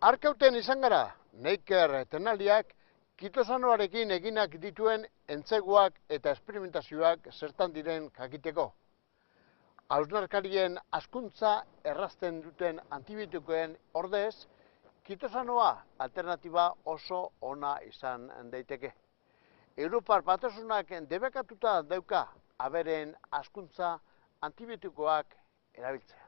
Arkauten izan gara, Neiker Teknaliak kitosanoarekin eginak dituen entzeguak eta esperimentazioak zertan diren jakiteko. Hausnarkarien hazkuntza errazten duten antibiotikoen ordez, kitosanoa alternatiba oso ona izan daiteke. Europar Batasunak debekatuta dauka aberen hazkuntza antibiotikoak erabiltzea.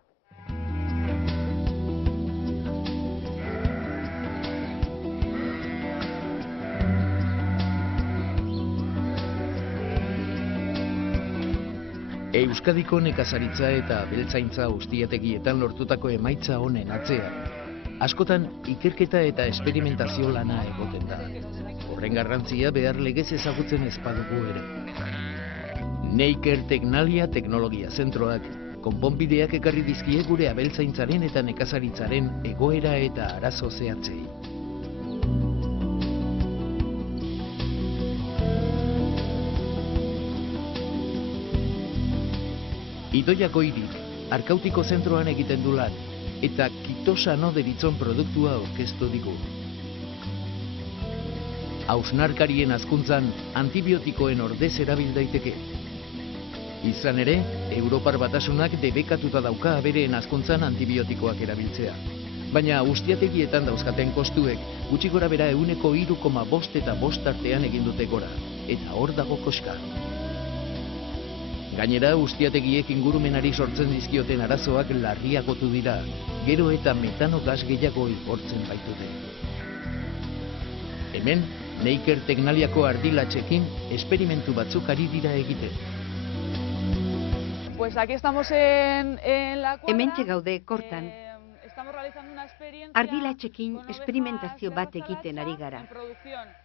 Euskadiko nekazaritza eta abeltzaintza ustiategietan lortutako emaitza honen atzean, askotan ikerketa eta esperimentazio lana egoten da. Horren garrantzia behar legez ezagutzen ez badugu ere. Neiker Teknalia Teknologia Zentroak konponbideak ekarri dizkie gure abeltzaintzaren eta nekazaritzaren egoera eta arazo zehatzei. Idoiako hirik, Arkautiko zentroan egiten du lan, eta kitosano deritzon produktua aurkeztu digu. Hausnarkarien hazkuntzan antibiotikoen ordez erabil daiteke. Izan ere, Europar Batasunak debekatuta dauka abereen hazkuntzan antibiotikoak erabiltzea. Baina ustiategietan dauzkaten kostuek gutxi gorabehera 3,5 eta 5 artean egin dute gora, eta hor dago koska. Gainera, ustiategiek ingurumenari sortzen dizkioten arazoak larriagotu dira, gero eta metano gas gehiago igortzen baitute. Hemen, Neiker Teknaliako ardilatxekin esperimentu batzuk ari dira egiten. Pues aquí estamos en la cuadra. Hementxe gaude kortan. Estamos realizando una experiencia Ardilatxekin con esperimentazio ovejas bat egiten ari gara. en producción.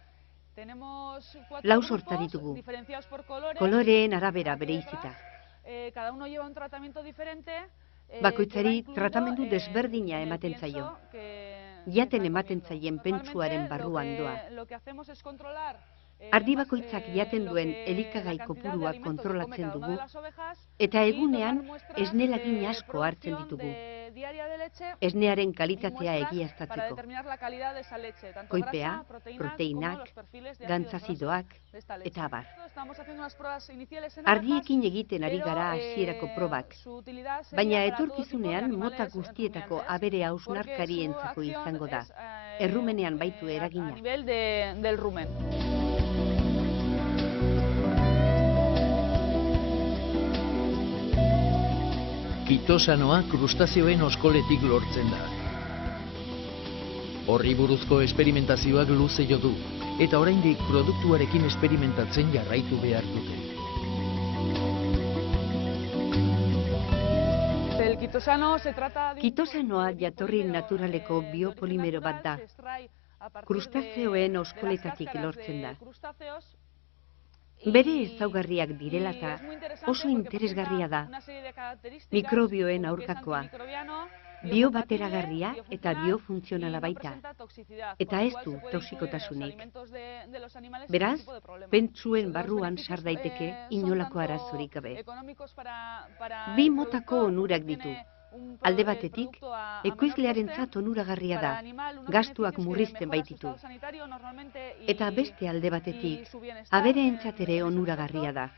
Tenemos 4 Lau grupos sorta ditugu. diferenciados por colores. Koloreen arabera bereizita. Cada uno lleva un tratamiento diferente. Bakoitzari tratamendu desberdina ematen zaio. Jaten ematen zaien pentsuaren barruan doa. Lo que hacemos es controlar Ardi bakoitzak jaten duen elikagai kopurua kontrolatzen dugu, eta egunean esnelagin asko hartzen ditugu. Esnearen kalitatea egiaztatzeko. Koipea, proteinak, gantzazidoak eta abar. Ardiekin egiten ari gara hasierako probak, baina etorkizunean mota guztietako abere hausnarkarientzako izango da. Errumenean baitu eragina. Kitosanoa krustazioen oskoletik lortzen da. Horri buruzko esperimentazioak luze jo du, eta oraindik produktuarekin esperimentatzen jarraitu behar dute. Kitosanoa jatorri naturaleko biopolimero bat da. Krustazeoen oskoletatik lortzen da. Bere ezaugarriak direlata oso interesgarria da. Mikrobioen aurkakoa, biobateragarria eta biofuntzionala baita, eta ez du toxikotasunik. Beraz, pentsuen barruan sar daiteke inolako arazorik gabe. Bi motako onurak ditu. Alde batetik, ekoizlearentzat onuragarria da, gastuak murrizten baititu. Eta beste alde batetik, abereentzat ere onuragarria da.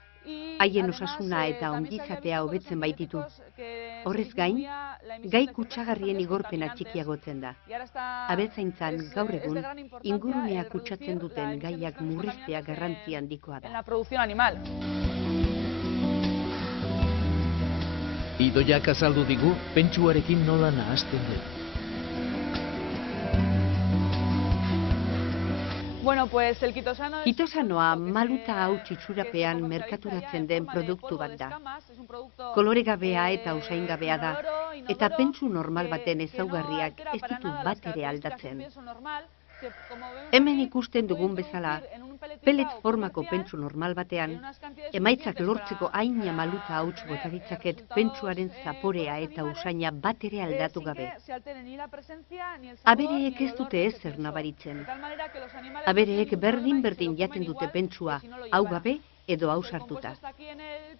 Haien osasuna eta ongizatea hobetzen baititu. Horrez gain, gai kutsagarrien igorpena txikiagotzen da. Abeltzaintzan gaur egun, ingurunea kutsatzen duten gaiak murriztea garrantzi handikoa da. Idoiak azaldu digu pentsuarekin nola nahasten den. Kitosanoa maluta hauts itxurapean merkaturatzen den produktu bat da. Koloregabea eta usaingabea da, eta pentsu normal baten ezaugarriak ez ditu bat ere aldatzen. Hemen ikusten dugun bezala, pellet formako pentsu normal batean, emaitzak lortzeko haina maluta hauts bota ditzaket pentsuaren zaporea eta usaina bat ere aldatu gabe. Abereek ez dute ezer nabaritzen. Abereek berdin jaten dute pentsua, hau gabe edo hau sartuta.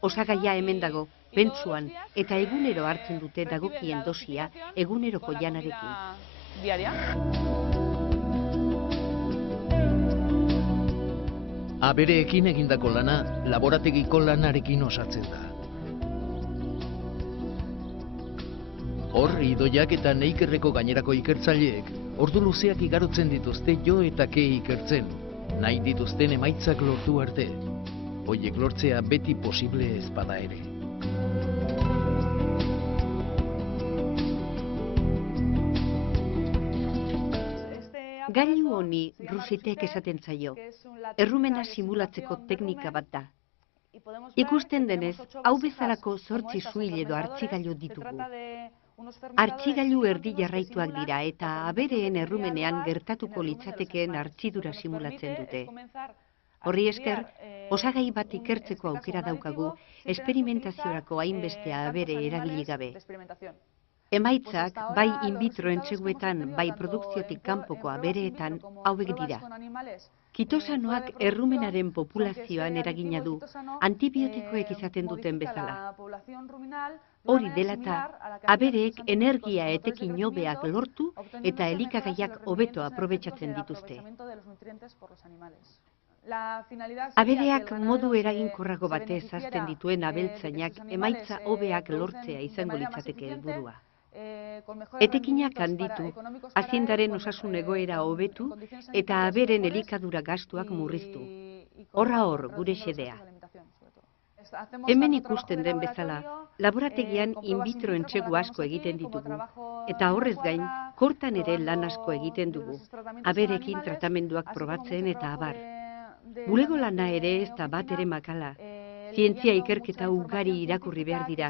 Osagaia hemen dago, pentsuan, eta egunero hartzen dute dagokien dosia eguneroko janarekin. diaria. Abereekin egindako lana laborategiko lanarekin osatzen da. Hor, Idoiak eta Neikerreko gainerako ikertzaileek ordu luzeak igarotzen dituzte jo eta ke ikertzen, nahi dituzten emaitzak lortu arte. Hoiek lortzea beti posible ez bada ere. Gailu honi Rusitek esaten zaio, errumena simulatzeko teknika bat da. Ikusten denez, hau bezalako 8 suil edo artxigailu ditugu. Artxigailu erdi jarraituak dira eta abereen errumenean gertatuko litzatekeen artxidura simulatzen dute. Horri esker, osagai bat ikertzeko aukera daukagu, esperimentaziorako hainbestea abere erabili gabe. Emaitzak, bai in vitro entseguetan, bai produkziotik kanpoko abereetan hauek dira. Kitosanoak errumenaren populazioan eragina du, antibiotikoek izaten duten bezala. Hori dela eta, abereek energia etekin hobeak lortu eta elikagaiak hobeto aprobetxatzen dituzte. Abereak modu eraginkorrago batez hazten dituen abeltzainak emaitza hobeak lortzea izango litzateke helburua. Etekinak handitu, haziendaren osasun egoera hobetu eta aberen elikadura gastuak murriztu. Horra hor gure xedea. Hemen ikusten den bezala, laborategian in vitro entsegu asko egiten ditugu, eta horrez gain, kortan ere lan asko egiten dugu, aberekin tratamenduak probatzen eta abar. Bulego lana ere ez da bat ere makala. Zientzia ikerketa ugari irakurri behar dira,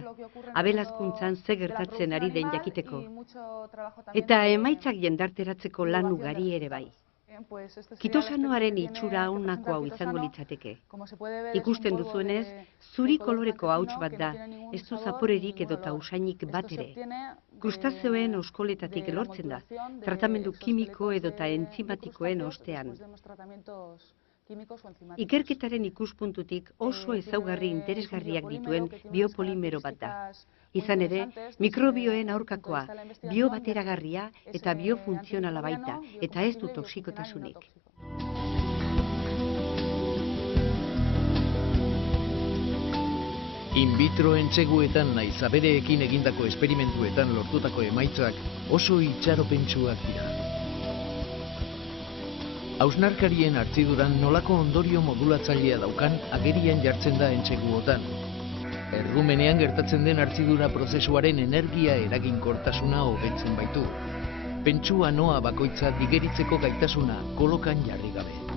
abelazkuntzan ze gertatzen ari den jakiteko. Eta emaitzak jendarteratzeko lan ugari ere bai. Kitosanoaren itxura honako hau izango litzateke. Ikusten duzuenez, zuri koloreko hauts bat da, ez du zaporerik edota usainik bat ere. Krustazioen oskoletatik lortzen da, tratamendu kimiko edota entzimatikoen ostean. Ikerketaren ikuspuntutik oso ezaugarri interesgarriak dituen biopolimero bat da. Izan ere, mikrobioen aurkakoa, biobateragarria eta biofuntzionala baita, eta ez du toxikotasunik. In vitro entseguetan naiz abereekin egindako esperimentuetan lortutako emaitzak oso itxaropentsuak dira. Hausnarkarien hartziduran nolako ondorio modulatzailea daukan agerian jartzen da entseguotan. Errumenean gertatzen den hartzidura prozesuaren energia eraginkortasuna hobetzen baitu. Pentsua noa bakoitza digeritzeko gaitasuna kolokan jarri gabe.